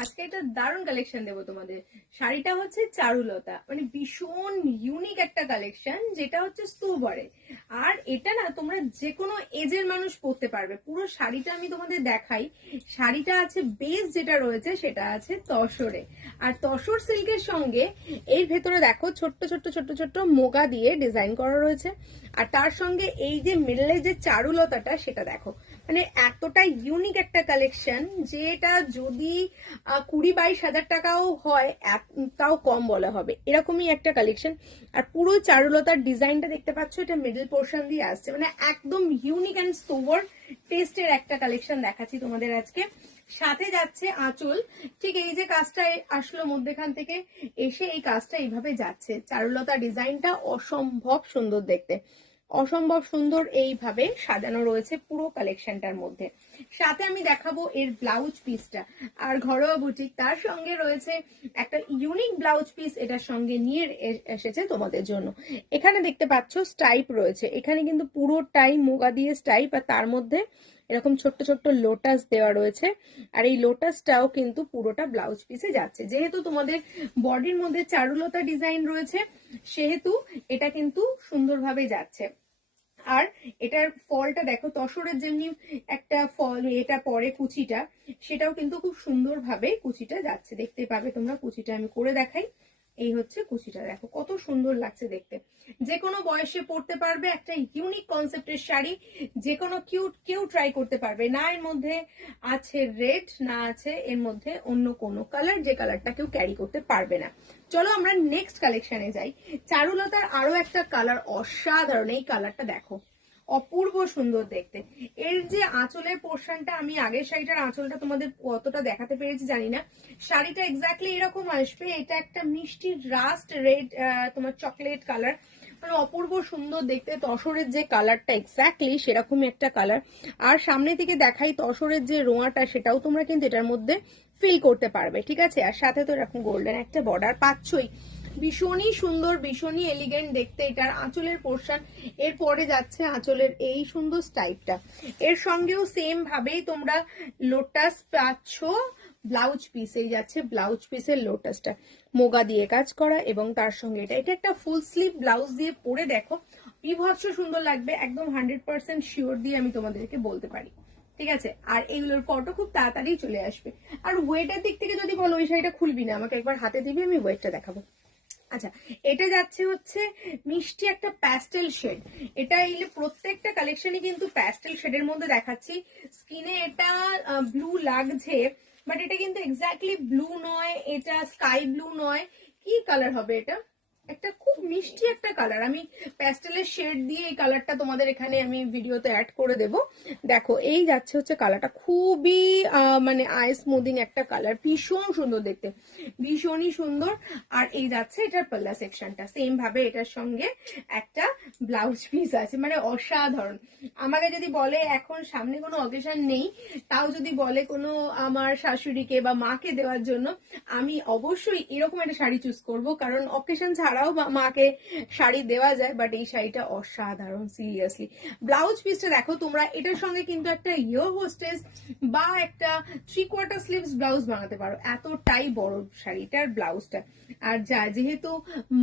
আজকে একটা দারুণ কালেকশন দেবো তোমাদের। শাড়িটা হচ্ছে চারুলতা, মানে ভীষণ ইউনিক একটা কালেকশন, যেটা হচ্ছে সোবরে। আর এটা না তোমরা যে কোনো এজের মানুষ পরতে পারবে। পুরো শাড়িটা আমি তোমাদের দেখাই। শাড়িটা আছে বেস যেটা রয়েছে সেটা আছে তসরে, আর তসর সিল্কের সঙ্গে এর ভেতরে দেখো ছোট্ট ছোট্ট ছোট্ট ছোট্ট মোগা দিয়ে ডিজাইন করা রয়েছে। আর তার সঙ্গে এই যে মিডলে যে চারুলতাটা সেটা দেখো, মানে এতটা ইউনিক একটা কালেকশন, যেটা যদি 20-22 হাজার টাকাও হয় তাও কম বলা হবে, এরকমই একটা কালেকশন। আর পুরো চারুলতার ডিজাইনটা দেখতে পাচ্ছ, এটা মিডল পোর্শন দিয়ে আসছে, মানে একদম ইউনিক অ্যান্ড সোভার টেস্টের একটা কালেকশন দেখাচ্ছি তোমাদের আজকে। সাথে যাচ্ছে আঁচল, ঠিক এই যে কাজটা আসলো মধ্যেখান থেকে এসে এই কাজটা এইভাবে যাচ্ছে। চারুলতা ডিজাইনটা অসম্ভব সুন্দর দেখতে, অসম্ভব সুন্দর এইভাবে সাজানো রয়েছে পুরো কালেকশনটার মধ্যে। সাথে আমি দেখাবো এর ব্লাউজ পিসটা, আর ঘরোয়া বুটিক তার সঙ্গে রয়েছে একটা ইউনিক ব্লাউজ পিস এটার সঙ্গে নিয়ে এসেছে তোমাদের জন্য। এখানে দেখতে পাচ্ছ স্টাইপ রয়েছে, এখানে কিন্তু পুরোটাই মোগা দিয়ে স্টাইপ, আর তার মধ্যে এরকম ছোট্ট ছোট্ট লোটাস দেওয়া রয়েছে। আর এই লোটাসটাও কিন্তু পুরোটা ব্লাউজ পিসে যাচ্ছে। যেহেতু তোমাদের বডির মধ্যে চারুলতা ডিজাইন রয়েছে, সেহেতু এটা কিন্তু সুন্দরভাবে যাচ্ছে। আর এটার ফলটা দেখো, তসরের যেমনি একটা ফল এটা পরে কুচিটা, সেটাও কিন্তু খুব সুন্দরভাবে কুচিটা যাচ্ছে, দেখতে পাবে তোমরা। কুচিটা আমি করে দেখাই, এই হচ্ছে কুচিটা, দেখো কত সুন্দর লাগছে দেখতে। যে কোনো বয়সে পড়তে পারবে, একটা ইউনিক কনসেপ্টের শাড়ি, যে কোনো কেউ ট্রাই করতে পারবে না। এর মধ্যে আছে রেড, না আছে এর মধ্যে অন্য কোনো কালার, যে কালারটা কেউ ক্যারি করতে পারবে না। চলো আমরা নেক্সট কালেকশনে যাই। চারুলতার আরো একটা কালার অসাধারণ, এই কালারটা দেখো, অপূর্ব সুন্দর দেখতে। এর যে আঁচলের পোর্শনটা, আমি আগের শাড়িটার আঁচলটা তোমাদের কতটা দেখাতে পেরেছি জানি না, শাড়িটা এক্স্যাক্টলি এরকম আসবে। এটা একটা মিষ্টি রাস্ট রেড, তোমার চকলেট কালার, মানে অপূর্ব সুন্দর দেখতে। তসরের যে কালারটা এক্স্যাক্টলি সেরকমই একটা কালার। আর সামনে থেকে দেখাই তসরের যে রোঁয়াটা, সেটাও তোমরা কিন্তু এটার মধ্যে ফিল করতে পারবে, ঠিক আছে। আর সাথে তো এরকম গোল্ডেন একটা বর্ডার পাচ্ছই, ভীষণই সুন্দর, ভীষণই এলিগেন্ট দেখতে এটার আঁচলের পোর্শন। এরপরে যাচ্ছে আঁচলের এই সুন্দর স্টাইপটা, এর সঙ্গেও সেম ভাবেই তোমরা লোটাস পাচ্ছ। ব্লাউজ পিস এই যাচ্ছে, ব্লাউজ পিসের লোটাসটা মোগা দিয়ে কাজ করা, এবং তার সঙ্গে এটা একটা ফুল স্লিভ ব্লাউজ দিয়ে পরে দেখো বিভৎস সুন্দর লাগবে, একদম 100% শিওর দিয়ে আমি তোমাদেরকে বলতে পারি, ঠিক আছে। আর এইগুলোর ফটো খুব তাড়াতাড়ি চলে আসবে। আর ওয়েটের দিক থেকে যদি বলো, ওই শাড়িটা খুলবি না, আমাকে একবার হাতে দিবি, আমি ওয়েটটা দেখাবো। আচ্ছা, এটা যাচ্ছে হচ্ছে মিষ্টি একটা প্যাস্টেল শেড। এটা এই প্রত্যেকটা কালেকশনই কিন্তু প্যাস্টেল শেডের মধ্যে দেখাচ্ছি। স্কিনে এটা ব্লু লাগছে, বাট এটা কিন্তু এক্স্যাক্টলি ব্লু নয়, এটা স্কাই ব্লু নয়। কি কালার হবে এটা? একটা খুব মিষ্টি একটা কালার। আমি প্যাস্টেলের শেড দিয়ে এই কালারটা তোমাদের এখানে আমি ভিডিওতে অ্যাড করে দেব। দেখো এই যাচ্ছে হচ্ছে কালারটা, খুবই মানে আই স্মুদিং একটা কালার, ভীষণ সুন্দর দেখতে, ভীষণই সুন্দর। আর এই যাচ্ছে এটার পাল্লা সেকশনটা, সেম ভাবে এটার সঙ্গে একটা ব্লাউজ পিস আছে, মানে অসাধারণ। আমাকে যদি বলে এখন সামনে কোনো অকেশন নেই, তাও যদি বলে কোনো আমার শাশুড়িকে বা মাকে দেওয়ার জন্য, আমি অবশ্যই এরকম একটা শাড়ি চুজ করব, কারণ অকেশন ছাড়াও মাকে শাড়ি দেওয়া যায়, বাট এই শাড়িটা অসাধারণ সিরিয়াসলি। ব্লাউজ পিসটা দেখো তোমরা, এটার সঙ্গে কিন্তু একটা ইয়ো হোস্টেস বা একটা 3/4 স্লিভস ব্লাউজ বানাতে পারো, এতটাই বড় শাড়িটার ব্লাউজটা। আর যেহেতু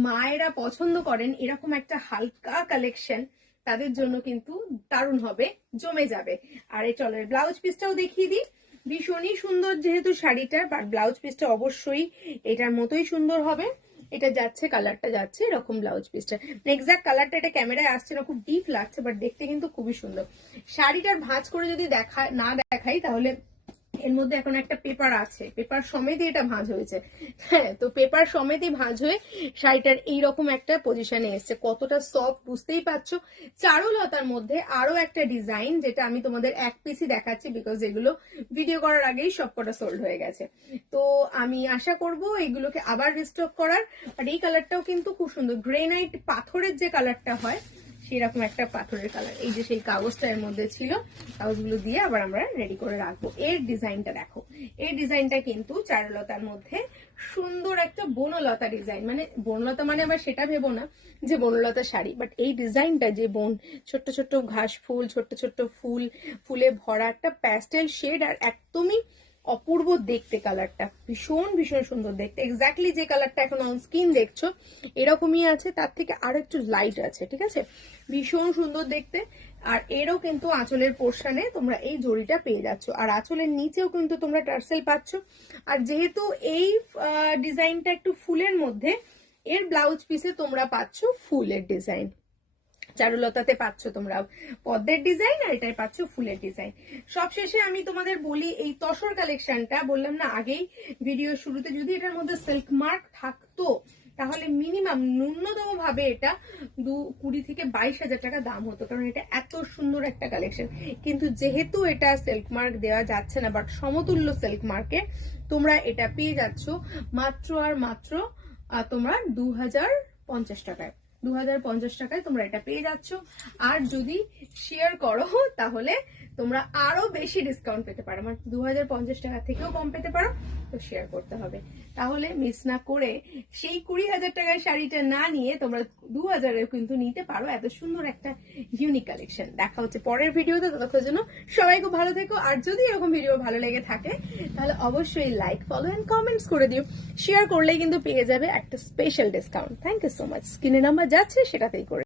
মায়েরা পছন্দ করেন এরকম একটা হালকা কালেকশন, তাদের জন্য কিন্তু দারুণ হবে, জমে যাবে। আর এই চলের ব্লাউজ পিসটাও দেখিয়ে দিই, ভীষণই সুন্দর যেহেতু শাড়িটা, বাট ব্লাউজ পিসটা অবশ্যই এটার মতোই সুন্দর হবে। এটা যাচ্ছে, কালারটা যাচ্ছে এরকম ব্লাউজ পিসটা, এক্সাক্ট কালারটা এটা ক্যামেরায় আসছে না, খুব ডিপ লাগছে, বাট দেখতে কিন্তু খুবই সুন্দর। শাড়িটার ভাঁজ করে যদি দেখাই তাহলে এর মধ্যে এখন একটা পেপার আছে, পেপার সমেতই এটা ভাঁজ হয়েছে, হ্যাঁ, তো পেপার সমেতই ভাঁজ হয়ে শাড়িটার এইরকম একটা পজিশনে এসছে। কতটা সফট বুঝতেই পারছো। চারুলতার মধ্যে আরো একটা ডিজাইন, যেটা আমি তোমাদের এক পিসই দেখাচ্ছি, বিকজ এগুলো ভিডিও করার আগেই সবকটা সোল্ড হয়ে গেছে। তো আমি আশা করব এগুলোকে আবার রিস্টক করার। আর এই কালারটাও কিন্তু খুব সুন্দর, গ্রেনাইট পাথরের যে কালারটা হয় সেরকম একটা পাথরের কালার। এই যে সেই কাগজটা এর মধ্যে ছিল, কাগজগুলো দিয়ে আবার আমরা রেডি করে রাখবো। এর ডিজাইনটা দেখো, এই ডিজাইনটা কিন্তু চারুলতার মধ্যে সুন্দর একটা বনলতা ডিজাইন, মানে বনলতা মানে আবার সেটা ভেবো না যে বনলতা শাড়ি, বাট এই ডিজাইনটা যে ছোট্ট ছোট্ট ঘাস ফুল, ছোট্ট ছোট্ট ফুলে ভরা একটা প্যাস্টেল শেড, আর একদমই অপূর্ব দেখতে কালারটা, ভীষণ ভীষণ সুন্দর দেখতে। এক্স্যাক্টলি যে কালারটা এখন অন স্কিন দেখছো এরকমই আছে, তার থেকে আরো একটু লাইট আছে, ঠিক আছে, ভীষণ সুন্দর দেখতে। আর এরও কিন্তু আঁচলের পোর্শনে তোমরা এই জড়িটা পেয়ে যাচ্ছ, আর আঁচলের নিচেও কিন্তু তোমরা টার্সেল পাচ্ছ। আর যেহেতু এই ডিজাইনটা একটু ফুলের মধ্যে, এর ব্লাউজ পিসে তোমরা পাচ্ছ ফুলের ডিজাইন, চারুলতাতে পাচ্ছ তোমরা পদ্মের ডিজাইন, আর এটাই পাচ্ছ ফুলের ডিজাইন। সবশেষে আমি তোমাদের বলি, এই তসর কালেকশনটা বললাম না আগেই ভিডিও শুরুতে, যদি এটার মধ্যে সিল্ক মার্ক থাকতো তাহলে মিনিমাম ন্যূনতম ভাবে এটা 20 থেকে 22,000 টাকা দাম হতো, কারণ এটা এত সুন্দর একটা কালেকশন। কিন্তু যেহেতু এটা সিল্ক মার্ক দেওয়া যাচ্ছে না, বাট সমতুল্য সিল্ক মার্কে তোমরা এটা পেয়ে যাচ্ছ মাত্র আর মাত্র তোমরা 2050 টাকায়। 2050 টাকায় তোমরা এটা পেয়ে যাচ্ছ। আর যদি শেয়ার করো তাহলে তোমরা আরো বেশি ডিসকাউন্ট পেতে পারো, মানে 2050 টাকা থেকেও কম পেতে পারো। তো শেয়ার করতে হবে, তাহলে মিস না করে সেই 20,000 টাকার শাড়িটা না নিয়ে তোমরা 2000-এ কিন্তু নিতে পারো এত সুন্দর একটা ইউনিক কালেকশন। দেখা হচ্ছে পরের ভিডিওতে, ততক্ষণের জন্য সবাই খুব ভালো থেকো। আর যদি এরকম ভিডিও ভালো লেগে থাকে তাহলে অবশ্যই লাইক, ফলো এন্ড কমেন্টস করে দিও। শেয়ার করলেই কিন্তু পেয়ে যাবে একটা special discount. Thank you so much. স্ক্রিনে নাম্বার যাচ্ছে সেটাতেই করে